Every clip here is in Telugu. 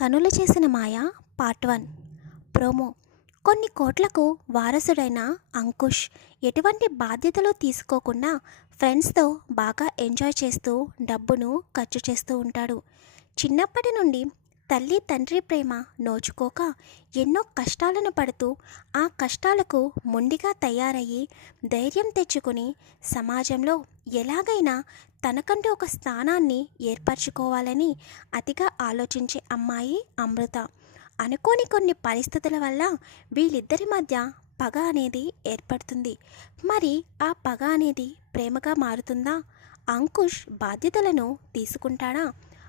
కనులు చేసిన మాయ పార్ట్ వన్. ప్రోమో. కొన్ని కోట్లకు వారసుడైన అంకుష్ ఎటువంటి బాధ్యతలు తీసుకోకుండా ఫ్రెండ్స్తో బాగా ఎంజాయ్ చేస్తూ డబ్బును ఖర్చు చేస్తూ ఉంటాడు. చిన్నప్పటి నుండి తల్లి తండ్రి ప్రేమ నోచుకోక ఎన్నో కష్టాలను పడుతూ ఆ కష్టాలకు మొండిగా తయారయ్యి ధైర్యం తెచ్చుకుని సమాజంలో ఎలాగైనా తనకంటూ ఒక స్థానాన్ని ఏర్పరచుకోవాలని అతిగా ఆలోచించే అమ్మాయి అమృత. అనుకోని కొన్ని పరిస్థితుల వల్ల వీళ్ళిద్దరి మధ్య పగ అనేది ఏర్పడుతుంది. మరి ఆ పగ అనేది ప్రేమగా మారుతుందా? అంకుష్ బాధ్యతలను తీసుకుంటాడా?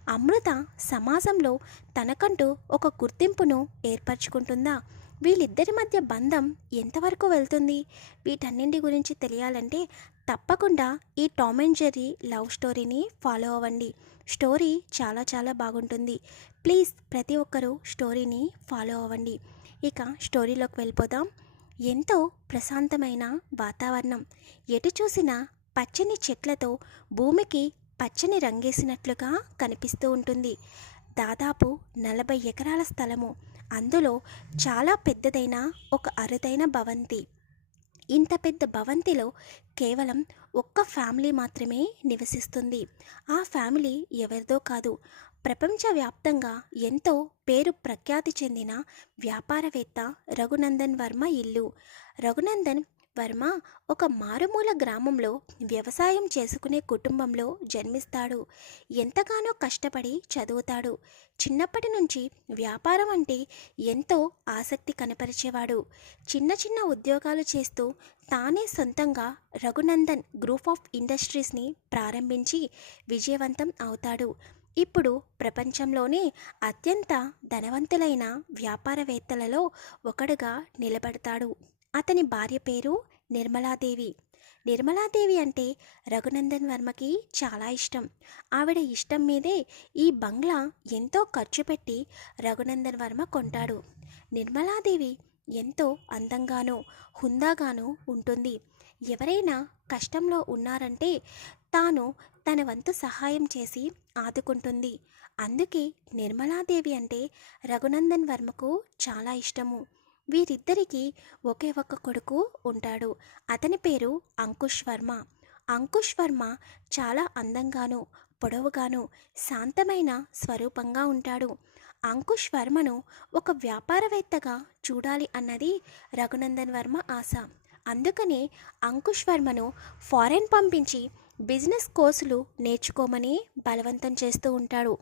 అమృత సమాజంలో తనకంటూ ఒక గుర్తింపును ఏర్పరచుకుంటుందా? వీళ్ళిద్దరి మధ్య బంధం ఎంతవరకు వెళ్తుంది? వీటన్నింటి గురించి తెలియాలంటే తప్పకుండా ఈ టామ్ అండ్ జెర్రీ లవ్ స్టోరీని ఫాలో అవ్వండి. స్టోరీ చాలా చాలా బాగుంటుంది. ప్లీజ్ ప్రతి ఒక్కరూ స్టోరీని ఫాలో అవ్వండి. ఇక స్టోరీలోకి వెళ్ళిపోదాం. ఎంతో ప్రశాంతమైన వాతావరణం. ఎటు చూసినా పచ్చని చెట్లతో భూమికి పచ్చని రంగేసినట్లుగా కనిపిస్తూ ఉంటుంది. దాదాపు నలభై ఎకరాల స్థలము. అందులో చాలా పెద్దదైన ఒక అరుదైన భవంతి. ఇంత పెద్ద భవంతిలో కేవలం ఒక్క ఫ్యామిలీ మాత్రమే నివసిస్తుంది. ఆ ఫ్యామిలీ ఎవరిదో కాదు. ప్రపంచవ్యాప్తంగా ఎంతో పేరు ప్రఖ్యాతి చెందిన వ్యాపారవేత్త రఘునందన్ వర్మ ఇల్లు. రఘునందన్ వర్మ ఒక మారుమూల గ్రామంలో వ్యవసాయం చేసుకునే కుటుంబంలో జన్మిస్తాడు. ఎంతగానో కష్టపడి చదువుతాడు. చిన్నప్పటి నుంచి వ్యాపారం అంటే ఎంతో ఆసక్తి కనపరిచేవాడు. చిన్న చిన్న ఉద్యోగాలు చేస్తూ తానే సొంతంగా రఘునందన్ గ్రూప్ ఆఫ్ ఇండస్ట్రీస్ని ప్రారంభించి విజయవంతం అవుతాడు. ఇప్పుడు ప్రపంచంలోనే అత్యంత ధనవంతులైన వ్యాపారవేత్తలలో ఒకడుగా నిలబడతాడు. అతని భార్య పేరు నిర్మలాదేవి. నిర్మలాదేవి అంటే రఘునందన్ వర్మకి చాలా ఇష్టం. ఆవిడ ఇష్టం మీదే ఈ బంగ్లా ఎంతో ఖర్చు పెట్టి రఘునందన్ వర్మ కొంటాడు. నిర్మలాదేవి ఎంతో అందంగానూ హుందాగానూ ఉంటుంది. ఎవరైనా కష్టంలో ఉన్నారంటే తాను తన వంతు సహాయం చేసి ఆదుకుంటుంది. అందుకే నిర్మలాదేవి అంటే రఘునందన్ వర్మకు చాలా ఇష్టము. వీరిద్దరికీ ఒకే ఒక్క కొడుకు ఉంటాడు. అతని పేరు అంకుష్ వర్మ. అంకుష్ వర్మ చాలా అందంగాను పొడవుగాను శాంతమైన స్వరూపంగా ఉంటాడు. అంకుష్ వర్మను ఒక వ్యాపారవేత్తగా చూడాలి అన్నది రఘునందన్ వర్మ ఆశ. అందుకనే అంకుష్ వర్మను ఫారెన్ పంపించి బిజినెస్ కోర్సులు నేర్చుకోమని బలవంతం చేస్తూ ఉంటాడు.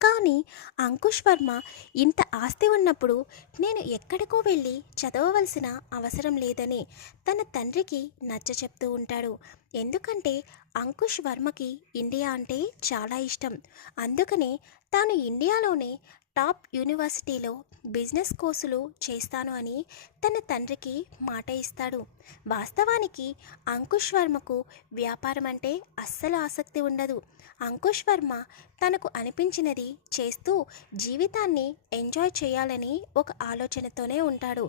కానీ అంకుష్ వర్మ ఇంత ఆస్తి ఉన్నప్పుడు నేను ఎక్కడికో వెళ్ళి చదవవలసిన అవసరం లేదని తన తండ్రికి నచ్చ చెప్తూ ఉంటాడు. ఎందుకంటే అంకుష్ వర్మకి ఇండియా అంటే చాలా ఇష్టం. అందుకనే తాను ఇండియాలోనే టాప్ యూనివర్సిటీలో బిజినెస్ కోర్సులు చేస్తాను అని తన తండ్రికి మాట ఇస్తాడు. వాస్తవానికి అంకుష్ వర్మకు వ్యాపారం అంటే అస్సలు ఆసక్తి ఉండదు. అంకుష్ వర్మ తనకు అనిపించినది చేస్తూ జీవితాన్ని ఎంజాయ్ చేయాలని ఒక ఆలోచనతోనే ఉంటాడు.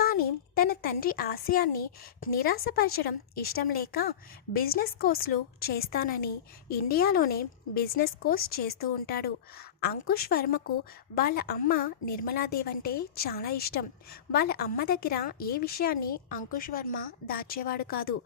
కానీ తన తండ్రి ఆశయాన్ని నిరాశపరచడం ఇష్టం లేక బిజినెస్ కోర్సులు చేస్తానని ఇండియాలోనే బిజినెస్ కోర్స్ చేస్తూ ఉంటాడు. అంకుష్ వర్మకు వాళ్ళ అమ్మ నిర్మలాదేవి అంటే చాలా ఇష్టం. వాళ్ళ అమ్మ దగ్గర ఏ విషయాన్ని అంకుష్ వర్మ దాచేవాడు కాదు.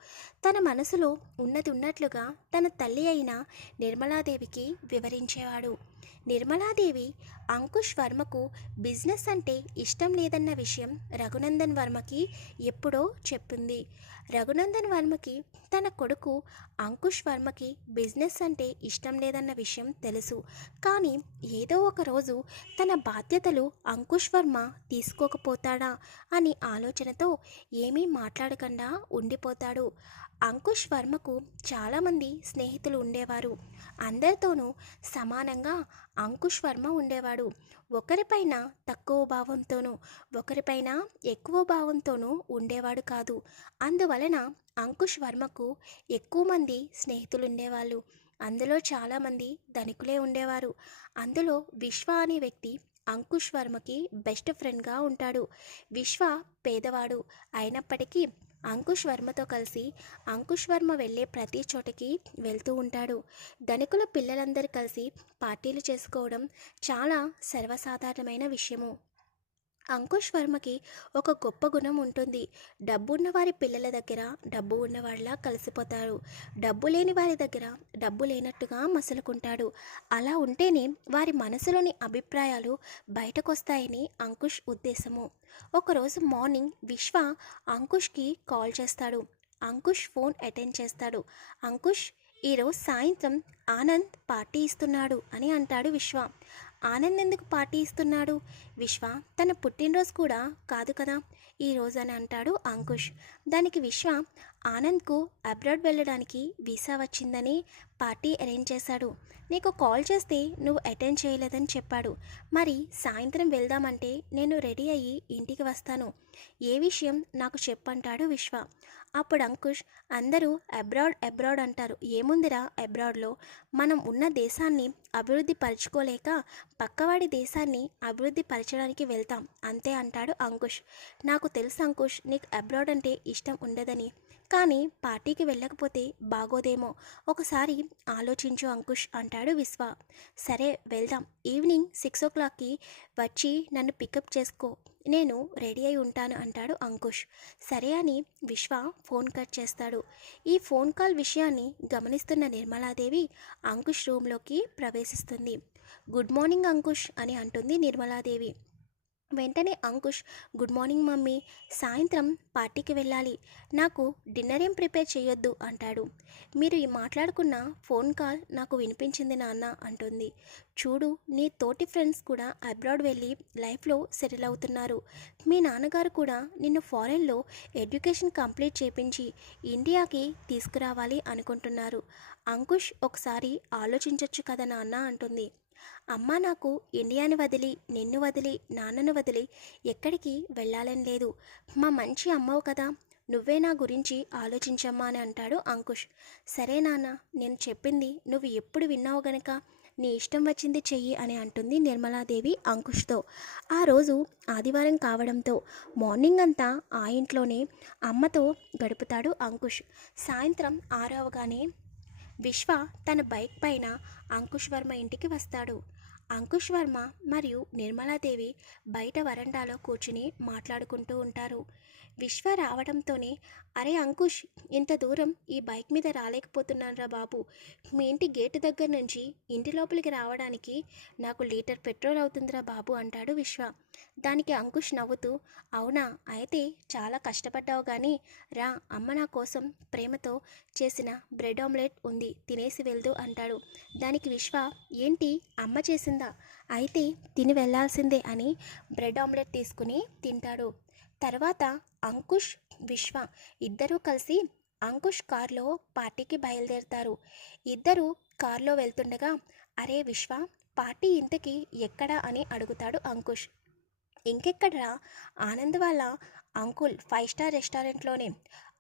తన మనసులో ఉన్నది ఉన్నట్లుగా తన తల్లి అయిన నిర్మలాదేవికి వివరించేవాడు. నిర్మలాదేవి అంకుష్ వర్మకు బిజినెస్ అంటే ఇష్టం లేదన్న విషయం రఘునందన్ వర్మకి ఎప్పుడో చెప్పింది. రఘునందన్ వర్మకి తన కొడుకు అంకుష్ వర్మకి బిజినెస్ అంటే ఇష్టం లేదన్న విషయం తెలుసు. కానీ ఏదో ఒక రోజు తన బాధ్యతలు అంకుష్ వర్మ తీసుకోకపోతాడా అని ఆలోచనతో ఏమీ మాట్లాడకుండా ఉండిపోతాడు. అంకుష్ వర్మకు చాలామంది స్నేహితులు ఉండేవారు. అందరితోనూ సమానంగా అంకుష్ వర్మ ఉండేవాడు. ఒకరిపైన తక్కువ భావంతోనూ ఒకరిపైన ఎక్కువ భావంతోనూ ఉండేవాడు కాదు. అందువలన అంకుష్ వర్మకు ఎక్కువ మంది స్నేహితులు ఉండేవాళ్ళు అందులో చాలామంది ధనికులే ఉండేవారు. అందులో విశ్వ అనే వ్యక్తి అంకుష్ వర్మకి బెస్ట్ ఫ్రెండ్గా ఉంటాడు. విశ్వ పేదవాడు. అయినప్పటికీ అంకుష్ వర్మతో కలిసి అంకుష్ వర్మ వెళ్ళే ప్రతి చోటకి వెళ్తూ ఉంటాడు. ధనికుల పిల్లలందరూ కలిసి పార్టీలు చేసుకోవడం చాలా సర్వసాధారణమైన విషయము. అంకుష్ వర్మకి ఒక గొప్ప గుణం ఉంటుంది. డబ్బున్న వారి పిల్లల దగ్గర డబ్బు ఉన్నవాడిలా కలిసిపోతాడు డబ్బు లేని వారి దగ్గర డబ్బు లేనట్టుగా మసులుకుంటాడు. అలా ఉంటేనే వారి మనసులోని అభిప్రాయాలు బయటకొస్తాయని అంకుష్ ఉద్దేశము. ఒకరోజు మార్నింగ్ విశ్వ అంకుష్కి కాల్ చేస్తాడు. అంకుష్ ఫోన్ అటెండ్ చేస్తాడు. అంకుష్ ఈరోజు సాయంత్రం ఆనంద్ పార్టీ ఇస్తున్నాడు అని అంటాడు విశ్వ. ఆనంద్ ఎందుకు పార్టీ ఇస్తున్నాడు? విశ్వ తన పుట్టినరోజు కూడా కాదు కదా? ఈరోజు అని అంటాడు అంకుష్. దానికి విశ్వ ఆనంద్కు అబ్రాడ్ వెళ్ళడానికి వీసా వచ్చిందని పార్టీ అరేంజ్ చేశాడు. నీకు కాల్ చేస్తే నువ్వు అటెండ్ చేయలేదని చెప్పాడు. మరి సాయంత్రం వెళ్దామంటే నేను రెడీ అయ్యి ఇంటికి వస్తాను. ఏ విషయం నాకు చెప్పంటాడు విశ్వ. అప్పుడు అంకుష్ అందరూ అబ్రాడ్ అబ్రాడ్ అంటారు. ఏముందిరా అబ్రాడ్లో? మనం ఉన్న దేశాన్ని అభివృద్ధి పరచుకోలేక పక్కవాడి దేశాన్ని అభివృద్ధి పరచడానికి వెళ్తాం. అంతే అంటాడు అంకుష్. నాకు తెలుసు అంకుష్ నీకు అబ్రాడ్ అంటే ఇష్టం ఉండదని. కానీ పార్టీకి వెళ్ళకపోతే బాగోదేమో. ఒకసారి ఆలోచించు అంకుష్ అంటాడు విశ్వ. సరే వెళ్దాం. ఈవినింగ్ సిక్స్ ఓ క్లాక్కి వచ్చి నన్ను పికప్ చేసుకో. నేను రెడీ అయి ఉంటాను అంటాడు అంకుష్. సరే అని విశ్వ ఫోన్ కట్ చేస్తాడు. ఈ ఫోన్ కాల్ విషయాన్ని గమనిస్తున్న నిర్మలాదేవి అంకుష్ రూమ్లోకి ప్రవేశిస్తుంది. గుడ్ మార్నింగ్ అంకుష్ అని అంటుంది నిర్మలాదేవి. వెంటనే అంకుష్ గుడ్ మార్నింగ్ మమ్మీ సాయంత్రం పార్టీకి వెళ్ళాలి. నాకు డిన్నర్ ఏం ప్రిపేర్ చేయొద్దు అంటాడు. మీరు ఈ మాట్లాడుకున్న ఫోన్ కాల్ నాకు వినిపించింది నాన్న అంటుంది. చూడు నీ తోటి ఫ్రెండ్స్ కూడా అబ్రాడ్ వెళ్ళి లైఫ్లో సెటిల్ అవుతున్నారు. మీ నాన్నగారు కూడా నిన్ను ఫారెన్లో ఎడ్యుకేషన్ కంప్లీట్ చేపించి ఇండియాకి తీసుకురావాలి అనుకుంటున్నారు. అంకుష్ ఒకసారి ఆలోచించవచ్చు కదా నాన్న అంటుంది. అమ్మ నాకు ఇండియాని వదిలి నిన్ను వదిలి నాన్నను వదిలి ఎక్కడికి వెళ్ళాలని లేదు. మా మంచి అమ్మవు కదా నువ్వే నా గురించి ఆలోచించమ్మా అని అంటాడు అంకుష్. సరే నాన్న నేను చెప్పింది నువ్వు ఎప్పుడు విన్నావు గనక నీ ఇష్టం వచ్చింది చెయ్యి అని అంటుంది నిర్మలాదేవి అంకుష్తో. ఆ రోజు ఆదివారం కావడంతో మార్నింగ్ అంతా ఆ ఇంట్లోనే అమ్మతో గడుపుతాడు అంకుష్. సాయంత్రం ఆరవగానే విశ్వ తన బైక్ పైన అంకుష్ వర్మ ఇంటికి వస్తాడు. అంకుష్ వర్మ మరియు నిర్మలాదేవి బయట వరండాలో కూర్చుని మాట్లాడుకుంటూ ఉంటారు. విశ్వ రావడంతోనే అరే అంకుష్ ఇంత దూరం ఈ బైక్ మీద రాలేకపోతున్నానురా బాబు. మీ ఇంటి గేటు దగ్గర నుంచి ఇంటి లోపలికి రావడానికి నాకు లీటర్ పెట్రోల్ అవుతుందిరా బాబు అంటాడు విశ్వ. దానికి అంకుష్ నవ్వుతూ అవునా అయితే చాలా కష్టపడ్డావు కానీ రా అమ్మ నా కోసం ప్రేమతో చేసిన బ్రెడ్ ఆమ్లెట్ ఉంది తినేసి వెళ్దు అంటాడు. దానికి విశ్వ ఏంటి అమ్మ చేసిందా? అయితే తిని వెళ్ళాల్సిందే అని బ్రెడ్ ఆమ్లెట్ తీసుకుని తింటాడు. తర్వాత అంకుష్ విశ్వ ఇద్దరూ కలిసి అంకుష్ కారులో పార్టీకి బయలుదేరుతారు. ఇద్దరు కారులో వెళ్తుండగా అరే విశ్వ పార్టీ ఇంతకీ ఎక్కడా? అని అడుగుతాడు అంకుష్. ఇంకెక్కడరా? ఆనంద్ వాళ్ళ అంకుల్ ఫైవ్ స్టార్ రెస్టారెంట్లోనే.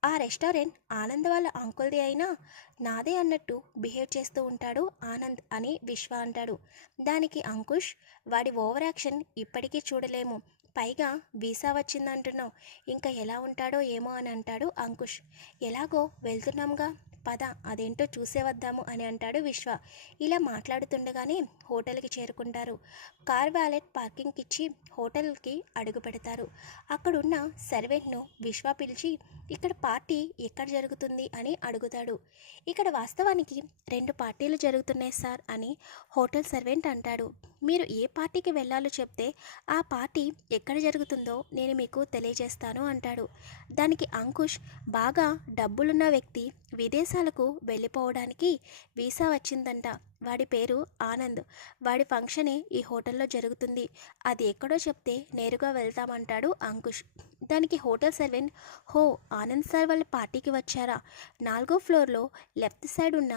ఆ రెస్టారెంట్ ఆనంద్ వాళ్ళ అంకుల్ది అయినా నాదే అన్నట్టు బిహేవ్ చేస్తూ ఉంటాడు ఆనంద్ అని విశ్వ అంటాడు. దానికి అంకుష్ వాడి ఓవర్ యాక్షన్ ఇప్పటికీ చూడలేము. పైగా వీసా వచ్చిందంటున్నావు. ఇంకా ఎలా ఉంటాడో ఏమో అని అంటాడు అంకుష్. ఎలాగో వెళ్తున్నాంగా? పద అదేంటో చూసే వద్దాము అని అంటాడు విశ్వ. ఇలా మాట్లాడుతుండగానే హోటల్కి చేరుకుంటారు. కార్ వ్యాలెట్ పార్కింగ్కి ఇచ్చి హోటల్కి అడుగు పెడతారు. అక్కడున్న సర్వెంట్ను విశ్వ పిలిచి ఇక్కడ పార్టీ ఎక్కడ జరుగుతుంది? అని అడుగుతాడు. ఇక్కడ వాస్తవానికి రెండు పార్టీలు జరుగుతున్నాయి సార్ అని హోటల్ సర్వెంట్ అంటాడు. మీరు ఏ పార్టీకి వెళ్ళాలో చెప్తే ఆ పార్టీ ఎక్కడ జరుగుతుందో నేను మీకు తెలియజేస్తాను అంటాడు. దానికి అంకుష్ బాగా డబ్బులున్న వ్యక్తి విదేశాలకు వెళ్ళిపోవడానికి వీసా వచ్చిందంట. వాడి పేరు ఆనంద్. వాడి ఫంక్షనే ఈ హోటల్లో జరుగుతుంది. అది ఎక్కడో చెప్తే నేరుగా వెళ్తామంటాడు అంకుష్. దానికి హోటల్ సర్వెంట్ హో ఆనంద్ సార్ వాళ్ళ పార్టీకి వచ్చారా? నాలుగో ఫ్లోర్లో లెఫ్ట్ సైడ్ ఉన్న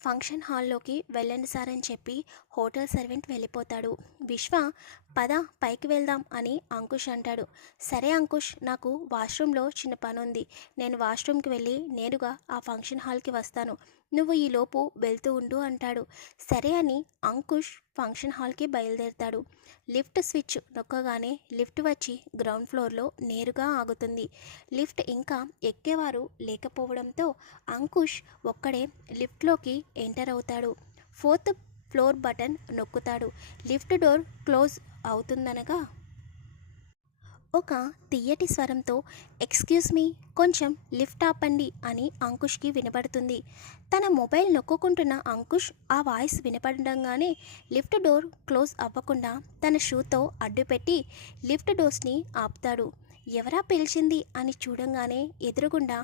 ఫంక్షన్ హాల్లోకి వెళ్ళండి సార్ అని చెప్పి హోటల్ సర్వెంట్ వెళ్ళిపోతాడు. విశ్వ పద పైకి వెళ్దాం అని అంకుష్ అంటాడు. సరే అంకుష్ నాకు వాష్రూమ్లో చిన్న పని ఉంది నేను వాష్రూమ్కి వెళ్ళి నేరుగా ఆ ఫంక్షన్ హాల్కి వస్తాను. నువ్వు ఈలోపు వెళ్తూ ఉండు అంటాడు. సరే అని అంకుష్ ఫంక్షన్ హాల్కి బయలుదేరుతాడు. లిఫ్ట్ స్విచ్ నొక్కగానే లిఫ్ట్ వచ్చి గ్రౌండ్ ఫ్లోర్లో నేరుగా ఆగుతుంది. లిఫ్ట్ ఇంకా ఎక్కేవారు లేకపోవడంతో అంకుష్ ఒక్కడే లిఫ్ట్లోకి ఎంటర్ అవుతాడు. ఫోర్త్ ఫ్లోర్ బటన్ నొక్కుతాడు. లిఫ్ట్ డోర్ క్లోజ్ అవుతుందనగా ఒక తీయటి స్వరంతో ఎక్స్క్యూజ్ మీ కొంచెం లిఫ్ట్ ఆపండి అని అంకుష్కి వినపడుతుంది తన మొబైల్ నొక్కుకుంటున్న అంకుష్ ఆ వాయిస్ వినపడంగానే లిఫ్ట్ డోర్ క్లోజ్ అవ్వకుండా తన షూతో అడ్డుపెట్టి లిఫ్ట్ డోర్స్ని ఆపుతాడు. ఎవరా పిలిచింది? అని చూడంగానే ఎదురుగుండా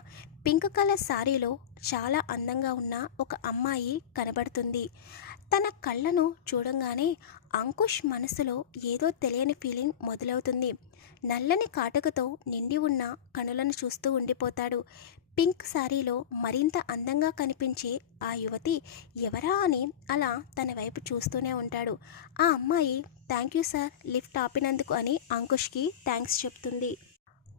పింక్ కలర్ శారీలో చాలా అందంగా ఉన్న ఒక అమ్మాయి కనబడుతుంది. తన కళ్ళను చూడంగానే అంకుష్ మనసులో ఏదో తెలియని ఫీలింగ్ మొదలవుతుంది. నల్లని కాటకతో నిండి ఉన్న కనులను చూస్తూ ఉండిపోతాడు. పింక్ శారీలో మరింత అందంగా కనిపించే ఆ యువతి ఎవరా అని అలా తన వైపు చూస్తూనే ఉంటాడు. ఆ అమ్మాయి థ్యాంక్ యూ సార్ లిఫ్ట్ ఆపినందుకు అని అంకుష్కి థ్యాంక్స్ చెప్తుంది.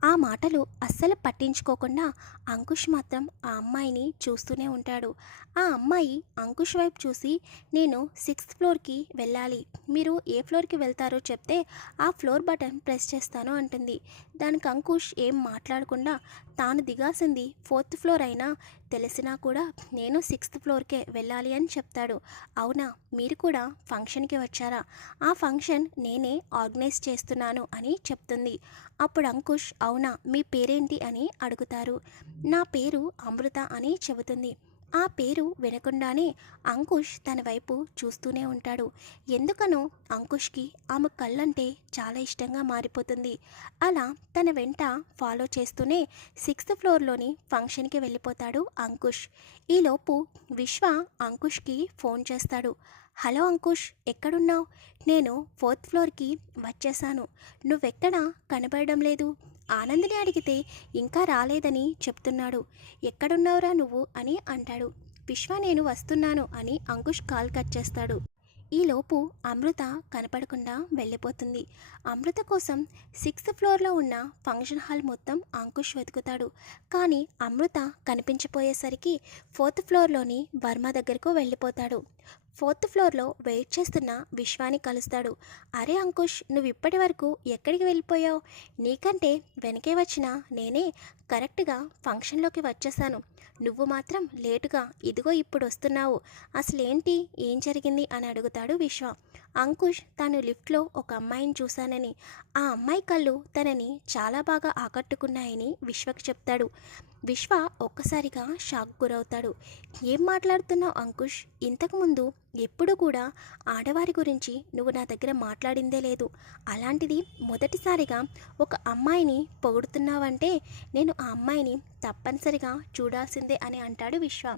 ఆ మాటలు అస్సలు పట్టించుకోకుండా అంకుష్ మాత్రం ఆ అమ్మాయిని చూస్తూనే ఉంటాడు. ఆ అమ్మాయి అంకుష్ వైపు చూసి నేను సిక్స్త్ ఫ్లోర్కి వెళ్ళాలి. మీరు ఏ ఫ్లోర్కి వెళ్తారో చెప్తే ఆ ఫ్లోర్ బటన్ ప్రెస్ చేస్తాను అంటుంది. దానికి అంకుష్ ఏం మాట్లాడకుండా తాను దిగాల్సింది ఫోర్త్ ఫ్లోర్ అయినా తెలిసినా కూడా నేను సిక్స్త్ ఫ్లోర్కే వెళ్ళాలి అని చెప్తాడు. అవునా? మీరు కూడా ఫంక్షన్కి వచ్చారా? ఆ ఫంక్షన్ నేనే ఆర్గనైజ్ చేస్తున్నాను అని చెప్తుంది. అప్పుడు అంకుష్ అవునా? మీ పేరేంటి అని అడుగుతారు. నా పేరు అమృత అని చెబుతుంది. ఆ పేరు వినకుండానే అంకుష్ తన వైపు చూస్తూనే ఉంటాడు. ఎందుకనో అంకుష్కి ఆమె కళ్ళంటే చాలా ఇష్టంగా మారిపోతుంది. అలా తన వెంట ఫాలో చేస్తూనే సిక్స్త్ ఫ్లోర్లోని ఫంక్షన్కి వెళ్ళిపోతాడు అంకుష్. ఈలోపు విశ్వ అంకుష్కి ఫోన్ చేస్తాడు. హలో అంకుష్ ఎక్కడున్నావు? నేను ఫోర్త్ ఫ్లోర్కి వచ్చేసాను. నువ్వెక్కడా? కనబడడం లేదు. ఆనందిని అడిగితే ఇంకా రాలేదని చెప్తున్నాడు. ఎక్కడున్నావురా నువ్వు? అని అంటాడు. విశ్వ నేను వస్తున్నాను అని అంకుష్ కాల్ కట్ చేస్తాడు. ఈలోపు అమృత కనపడకుండా వెళ్ళిపోతుంది. అమృత కోసం సిక్స్త్ ఫ్లోర్లో ఉన్న ఫంక్షన్ హాల్ మొత్తం అంకుష్ వెతుకుతాడు. కానీ అమృత కనిపించపోయేసరికి ఫోర్త్ ఫ్లోర్లోని వర్మ దగ్గరకు వెళ్ళిపోతాడు. ఫోర్త్ ఫ్లోర్లో వెయిట్ చేస్తున్న విశ్వాని కలుస్తాడు. అరే అంకుష్ నువ్వు ఇప్పటి వరకు ఎక్కడికి వెళ్ళిపోయావు? నీకంటే వెనకే వచ్చిన నేనే కరెక్ట్గా ఫంక్షన్లోకి వచ్చేసాను. నువ్వు మాత్రం లేటుగా ఇదిగో ఇప్పుడు వస్తున్నావు. అసలేంటి? ఏం జరిగింది? అని అడుగుతాడు విశ్వ. అంకుష్ తాను లిఫ్ట్లో ఒక అమ్మాయిని చూశానని. ఆ అమ్మాయి కళ్ళు తనని చాలా బాగా ఆకట్టుకున్నాయని విశ్వకి చెప్తాడు. విశ్వ ఒక్కసారిగా షాక్ గురవుతాడు. ఏం మాట్లాడుతున్నావు అంకుష్? ఇంతకుముందు ఎప్పుడు కూడా ఆడవారి గురించి నువ్వు నా దగ్గర మాట్లాడిందే లేదు. అలాంటిది మొదటిసారిగా ఒక అమ్మాయిని పొగుడుతున్నావంటే నేను ఆ అమ్మాయిని తప్పనిసరిగా చూడాల్సిందే అని అంటాడు విశ్వ.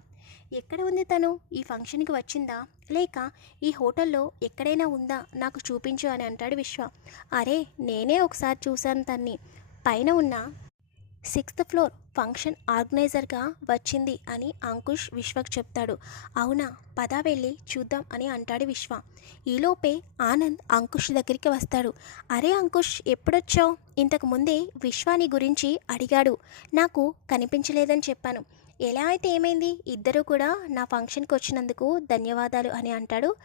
ఎక్కడ ఉంది తను? ఈ ఫంక్షన్కి వచ్చిందా? లేక ఈ హోటల్లో ఎక్కడైనా ఉందా? నాకు చూపించు అని అంటాడు విశ్వ. అరే నేనే ఒకసారి చూశాను తన్ని. పైన ఉన్న సిక్స్త్ ఫ్లోర్ ఫంక్షన్ ఆర్గనైజర్గా వచ్చింది అని అంకుష్ విశ్వకు చెప్తాడు. అవునా? పద వెళ్ళి చూద్దాం అని అంటాడు విశ్వ. ఈలోపే ఆనంద్ అంకుష్ దగ్గరికి వస్తాడు. అరే అంకుష్ ఎప్పుడొచ్చావు? ఇంతకు ముందే విశ్వాని గురించి అడిగాడు. నాకు కనిపించలేదని చెప్పాను. ఎలా అయితే ఏమైంది? ఇద్దరు కూడా నా ఫంక్షన్కి వచ్చినందుకు ధన్యవాదాలు అని అంటాడు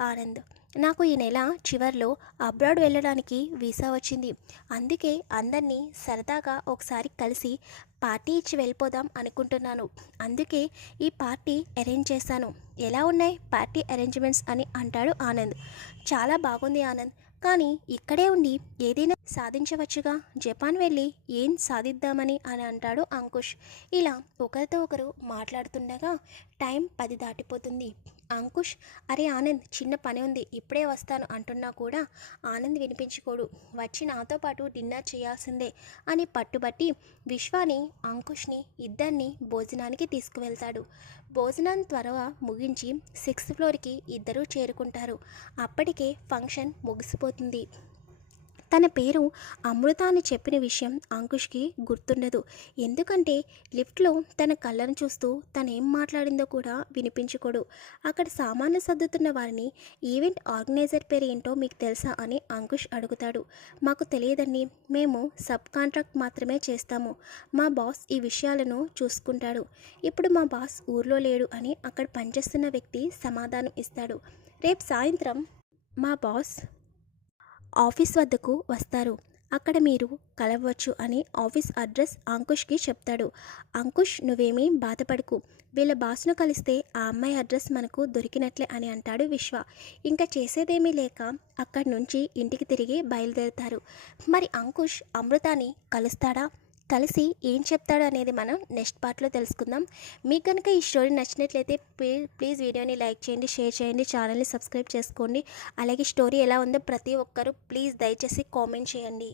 ఆనంద్. నాకు ఈ నెల చివర్లో అబ్రాడ్ వెళ్ళడానికి వీసా వచ్చింది. అందుకే అందరినీ సరదాగా ఒకసారి కలిసి పార్టీ ఇచ్చి వెళ్ళిపోదాం అనుకుంటున్నాను. అందుకే ఈ పార్టీ అరేంజ్ చేశాను. ఎలా ఉన్నాయి పార్టీ అరేంజ్మెంట్స్ అని అంటాడు ఆనంద్. చాలా బాగుంది ఆనంద్. కానీ ఇక్కడే ఉండి ఏదైనా సాధించవచ్చుగా? జపాన్ వెళ్ళి ఏం సాధిద్దామని అని అంటాడు అంకుష్. ఇలా ఒకరితో ఒకరు మాట్లాడుతుండగా టైం పది దాటిపోతుంది. అంకుష్ అరే ఆనంద్ చిన్న పని ఉంది ఇప్పుడే వస్తాను అంటున్నా కూడా ఆనంద్ వినిపించుకోడు. వచ్చి నాతో పాటు డిన్నర్ చేయాల్సిందే అని పట్టుబట్టి విశ్వాని అంకుష్ని ఇద్దరిని భోజనానికి తీసుకువెళ్తాడు. భోజనాన్ని త్వరగా ముగించి సిక్స్త్ ఫ్లోర్కి ఇద్దరూ చేరుకుంటారు. అప్పటికే ఫంక్షన్ ముగిసిపోతుంది. తన పేరు అమృత అని చెప్పిన విషయం అంకుష్కి గుర్తుండదు. ఎందుకంటే లిఫ్ట్లో తన కళ్ళను చూస్తూ తను ఏం మాట్లాడిందో కూడా వినిపించుకోడు. అక్కడ సామాన్లు సర్దుతున్న వారిని ఈవెంట్ ఆర్గనైజర్ పేరు ఏంటో మీకు తెలుసా అని అంకుష్ అడుగుతాడు. మాకు తెలియదండి. మేము సబ్ కాంట్రాక్ట్ మాత్రమే చేస్తాము. మా బాస్ ఈ విషయాలను చూసుకుంటాడు. ఇప్పుడు మా బాస్ ఊర్లో లేడు అని అక్కడ పనిచేస్తున్న వ్యక్తి సమాధానం ఇస్తాడు. రేపు సాయంత్రం మా బాస్ ఆఫీస్ వద్దకు వస్తారు. అక్కడ మీరు కలవచ్చు అని ఆఫీస్ అడ్రస్ అంకుష్కి చెప్తాడు. అంకుష్ నువ్వేమీ బాధపడకు. వీళ్ళ బాస్ను కలిస్తే ఆ అమ్మాయి అడ్రస్ మనకు దొరికినట్లే అని అంటాడు విశ్వ. ఇంకా చేసేదేమీ లేక అక్కడి నుంచి ఇంటికి తిరిగి బయలుదేరుతారు. మరి అంకుష్ అమృతాని కలుస్తాడా? కలిసి ఏం చెప్తాడు అనేది మనం నెక్స్ట్ పార్ట్లో తెలుసుకుందాం. మీకు కనుక ఈ స్టోరీ నచ్చినట్లయితే ప్లీజ్ ప్లీజ్ వీడియోని లైక్ చేయండి షేర్ చేయండి ఛానల్ని సబ్స్క్రైబ్ చేసుకోండి. అలాగే స్టోరీ ఎలా ఉందో ప్రతి ఒక్కరూ ప్లీజ్ దయచేసి కామెంట్ చేయండి.